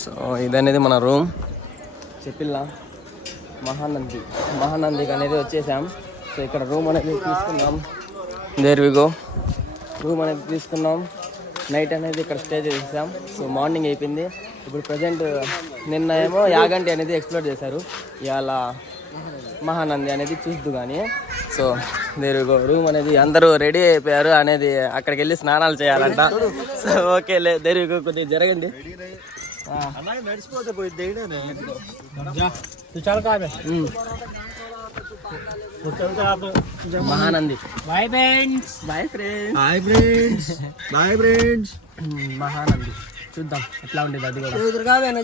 So ఇదనేది మన room చెప్పిల్లా మహానందికి అనేది వచ్చేసాం. సో ఇక్కడ రూమ్ అనేది తీసుకున్నాం. దేర్ వి గో, రూమ్ అనేది తీసుకున్నాం. నైట్ అనేది ఇక్కడ స్టే చేసాం. సో మార్నింగ్ అయిపోయింది. ఇప్పుడు ప్రజెంట్ నిన్న ఏమో యాగంటి అనేది ఎక్స్ప్లోర్ చేశారు, ఇవాళ మహానంది అనేది చూస్తూ కానీ. So there we go, room అనేది అందరూ రెడీ అయిపోయారు అనేది అక్కడికి వెళ్ళి స్నానాలు చేయాలంట. So okay there we go, కొద్దిగా జరగండి. మహానంది మహానంది చూద్దాం ఎట్లా ఉండేది. అది కూడా బాగానే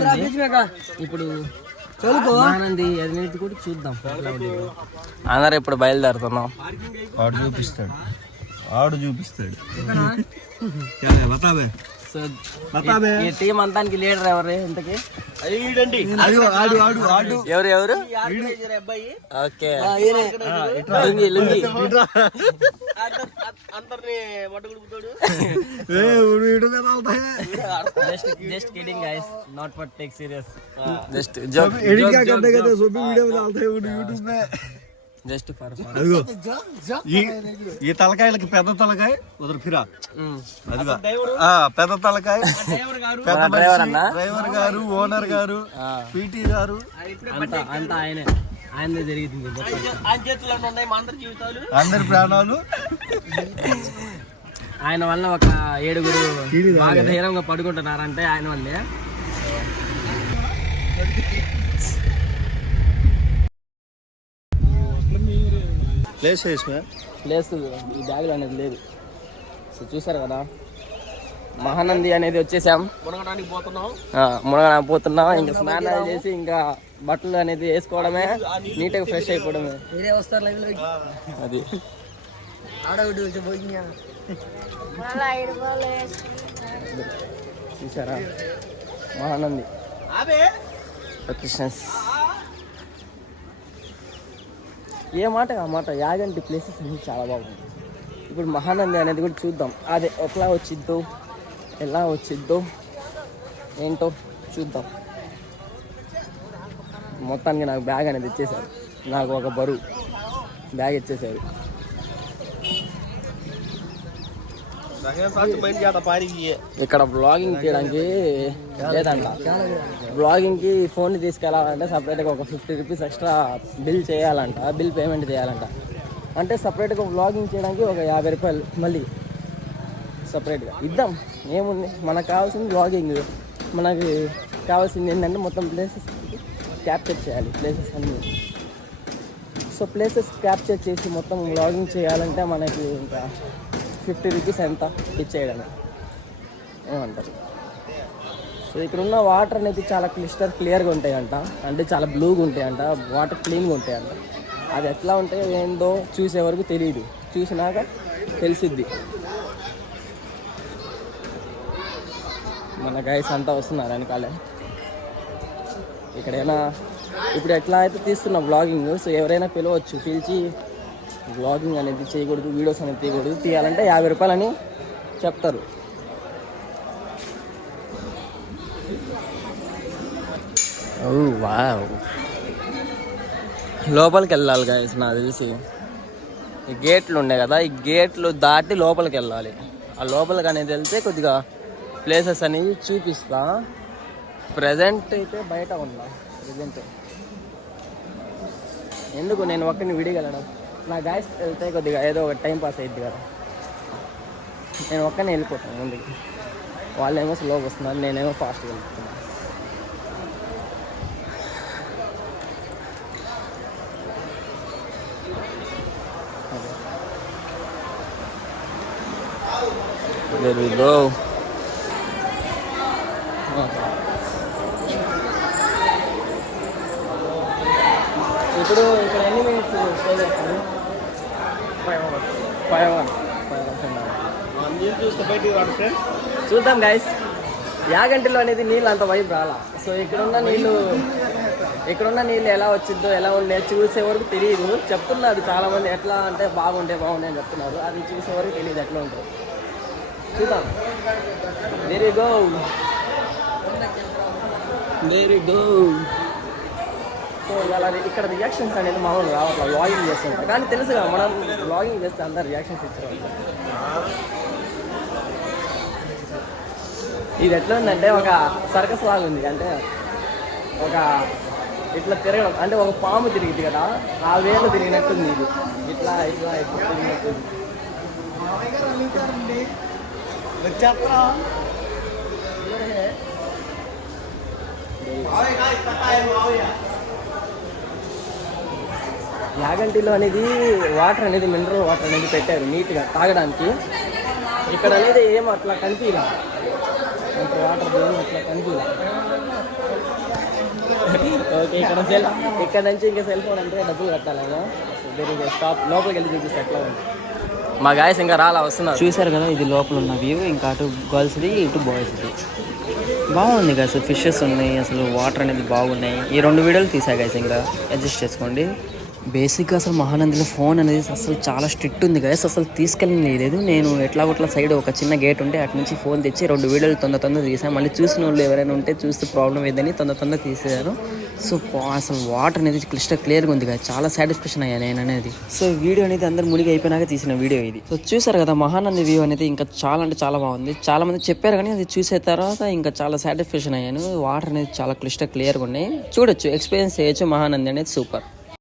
ఉంది. ఇప్పుడు మహానంది అది కూడా చూద్దాం ఎట్లా ఉండేది. అందరూ ఇప్పుడు బయలుదేరుతున్నాం. ఆడు చూపిస్తాడు. సో ఈ టీం అంతానికి లీడర్ ఎవరు ఇంతకి? ఎవరు? Okay, just kidding guys, not for take serious, just joke. Just for ఈ తలకాయలకి పెద్ద తలకాయ ఉదరు ఫిరా, అదిగా పెద్ద తలకాయ, డ్రైవర్ గారు, ఓనర్ గారు, పీటీ గారు, అంతా ఆయనే జరిగింది. అందరి ప్రాణాలు ఆయన వల్ల ఒక 7 బాగా ధైర్యంగా పడుకుంటున్నారంటే ఆయన వల్లే. ప్లేస్ ఈ బ్యాగులు అనేది లేదు. సో చూసారు కదా, మహానంది అనేది వచ్చేసాం. మునగడానికి పోతున్నాం. ఇంకా స్నానాలు చేసి ఇంకా బట్టలు అనేది వేసుకోవడమే, నీట్గా ఫ్రెష్ అయిపోవడమే. అది చూసారా మహానంది లొకేషన్స్. ఏ మాట ఆ మాట, యాగంటి ప్లేసెస్ అన్నీ చాలా బాగుంది. ఇప్పుడు మహానంది అనేది కూడా చూద్దాం. అది ఎలా వచ్చిద్దో ఏంటో చూద్దాం. మొత్తానికి నాకు బ్యాగ్ అనేది ఇచ్చేసారు. నాకు ఒక బరువు బ్యాగ్ ఇచ్చేసారు. ఇక్కడ బ్లాగింగ్ చేయడానికి లేదంట. బ్లాగింగ్కి ఫోన్ తీసుకెళ్ళాలంటే సపరేట్గా ఒక 50 రూపీస్ ఎక్స్ట్రా బిల్ చేయాలంట, బిల్ పేమెంట్ చేయాలంట. అంటే సపరేట్గా బ్లాగింగ్ చేయడానికి ఒక 50 రూపాయలు మళ్ళీ సపరేట్గా ఇద్దాం. ఏముంది, మనకు కావాల్సింది బ్లాగింగ్. మనకి కావాల్సింది ఏంటంటే మొత్తం ప్లేసెస్ క్యాప్చర్ చేయాలి, ప్లేసెస్ అన్నీ. సో ప్లేసెస్ క్యాప్చర్ చేసి మొత్తం బ్లాగింగ్ చేయాలంటే మనకి ఇంకా 50 రూపీస్ ఎంత ఇచ్చేయడమే, ఏమంటారు. సో ఇక్కడ ఉన్న వాటర్ అనేది చాలా క్లియర్గా ఉంటాయంట, అంటే చాలా బ్లూగా ఉంటాయంట, వాటర్ క్లీన్గా ఉంటాయంట. అది ఎట్లా ఉంటాయో ఏందో చూసే వరకు తెలియదు, చూసినాక తెలిసిద్ది. మన గైస్ అంతా వస్తున్నారు వెనకాలే. ఇక్కడైనా ఇప్పుడు ఎట్లా అయితే తీస్తున్న బ్లాగింగ్, సో ఎవరైనా పిలిచి బ్లాగింగ్ అనేది చేయకూడదు, వీడియోస్ అనేది తీయకూడదు, తీయాలంటే 50 రూపాయలు అని చెప్తారు. వావ్, లోపలికి వెళ్ళాలి గైస్. నాకు తెలిసి ఈ గేట్లు ఉన్నాయి కదా, ఈ గేట్లు దాటి లోపలికి వెళ్ళాలి. ఆ లోపలికి అనేది వెళ్తే కొద్దిగా ప్లేసెస్ అనేవి చూపిస్తా. ప్రజెంట్ అయితే బయట ఉన్నా. ప్రజెంట్ ఎందుకు నేను ఒక్కడిని విడిగలను, నా గాయస్ వెళ్తే కొద్దిగా ఏదో ఒక టైం పాస్ అయ్యిద్ది కదా. నేను ఒక్కనే వెళ్ళిపోతాను ముందుకి, వాళ్ళేమో స్లోగా వస్తున్నారు, నేనేమో ఫాస్ట్గా వెళ్తున్నాను. There we go. ఇప్పుడు ఇక్కడ ఎన్ని మినిట్స్ స్టే చేస్తాను? 5 అవర్స్ చూద్దాం గైస్. యాగంటిలో అనేది నీళ్ళు అంత వైపు రాలా. సో ఇక్కడున్న నీళ్ళు ఎలా వచ్చిందో ఎలా ఉండే చూసే వరకు తెలియదు. చెప్తున్నారు చాలామంది ఎట్లా అంటే బాగుంటాయి అని చెప్తున్నారు. అది చూసే వరకు తెలియదు ఎట్లా ఉంటుంది. చూద్దాం. There you go. సో ఇలా ఇక్కడ రియాక్షన్స్ అనేది మామూలుగా అట్లా వ్లాగింగ్ చేస్తుంటారు, కానీ తెలుసుగా మనం వ్లాగింగ్ చేస్తే అందరు రియాక్షన్స్ ఇచ్చేవాళ్ళు. ఇది ఎట్లా ఉందంటే ఒక సర్కస్ లాగా ఉంది, అంటే ఒక ఇట్లా తిరగడం, అంటే ఒక పాము తిరిగింది కదా ఆ వేలు తిరిగినట్టుంది. ఇది ఇట్లా ఇట్లా ఇట్లా తిరిగినట్టుంది. యాగంటిలో అనేది వాటర్ అనేది మినరల్ వాటర్ అనేది పెట్టారు నీట్గా తాగడానికి. ఇక్కడ అనేది ఏం అట్లా కనిపించలా, వాటర్ ఏం అట్లా కనిపించలా. ఓకే, ఇక్కడ నుంచి ఇంకా సెల్ ఫోన్ అంటే డబ్బులు కట్టాలేమో. స్టాప్ లోపలికి వెళ్ళి చూపిస్తే ఎట్లా ఉంది. మా గాయస్ ఇంకా రాలా వస్తున్నారు. చూసారు కదా, ఇది లోపల ఉన్న వ్యూ. ఇంకా అటు గర్ల్స్ది ఇటు బాయ్స్ది. బాగుంది కదా, అసలు ఫిషెస్ ఉన్నాయి, అసలు వాటర్ అనేది బాగున్నాయి. ఈ 2 వీడియోలు తీసా గైస్, ఇంకా అడ్జస్ట్ చేసుకోండి. బేసిక్గా అసలు మహానందిలో ఫోన్ అనేది అసలు చాలా స్ట్రిక్ట్ ఉంది గైస్, అసలు తీసుకెళ్ళని లేదు. నేను ఎట్లా సైడ్ ఒక చిన్న గేట్ ఉంటే అటు నుంచి ఫోన్ తెచ్చి 2 వీడియోలు తొందర తీసాను. మళ్ళీ చూసిన వాళ్ళు ఎవరైనా ఉంటే చూస్తే ప్రాబ్లం ఏదని తొందర తీసేదాను. సో అసలు వాటర్ అనేది క్లియర్గా ఉంది కదా, చాలా సాటిస్ఫాక్షన్ అయ్యా నేను అనేది. సో వీడియో అనేది అందరు మునిగి అయిపోయినాక తీసిన వీడియో ఇది. సో చూసారు కదా, మహానంది వ్యూ అనేది ఇంకా చాలా అంటే చాలా బాగుంది. చాలా మంది చెప్పారు కానీ అది చూసే తర్వాత ఇంకా చాలా సాటిస్ఫాక్షన్ అయ్యాను. వాటర్ అనేది చాలా క్లియర్గా ఉన్నాయి, చూడొచ్చు, ఎక్స్పీరియన్స్ చేయొచ్చు. మహానంది అనేది సూపర్.